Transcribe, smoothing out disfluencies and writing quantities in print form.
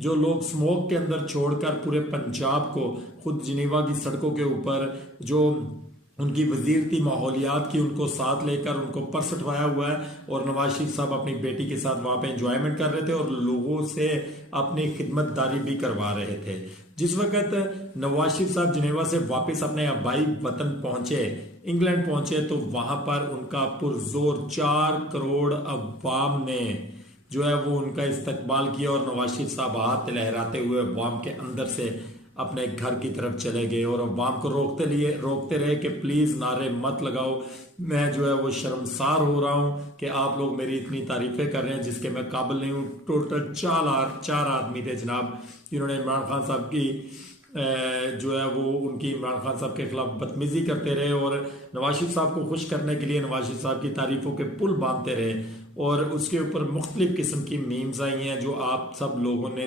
जो लोग स्मोक के अंदर छोड़कर पूरे पंजाब को खुद जिनेवा की सड़कों के ऊपर जो उनकी वजीर थी माहौलियात की, उनको साथ लेकर उनको पर्स उठवाया हुआ है और नवाज शरीफ साहब अपनी बेटी के साथ वहां पे एंजॉयमेंट कर रहे थे और लोगों से अपनी खिदमतदारी भी करवा रहे थे। जिस वक्त नवाज शरीफ साहब जिनेवा से वापस अपने आबाई वतन पहुंचे, इंग्लैंड पहुंचे, तो वहां पर उनका पुरजोर 4 करोड़ अवाम ने जो है वो उनका इस्तकबाल किया और नवाज शरीफ साहब हाथ लहराते हुए अवाम के अंदर से अपने घर की तरफ चले गए और अवाम को रोकते रहे कि प्लीज नारे मत लगाओ। मैं जो है वो शर्मसार हो रहा हूं कि आप लोग मेरी इतनी तारीफें कर रहे हैं जिसके मैं काबिल नहीं हूं। टोटल 4 आदमी थे जनाब, जिन्होंने इमरान खान साहब की जो है वो उनकी इमरान खान साहब के खिलाफ बदतमीजी करते रहे और नवाज शरीफ साहब को खुश करने के लिए नवाज शरीफ साहब की तारीफों के पुल बांधते रहे और उसके ऊपर मुख्तलिफ किस्म की मीम्स आई हैं जो आप सब लोगों ने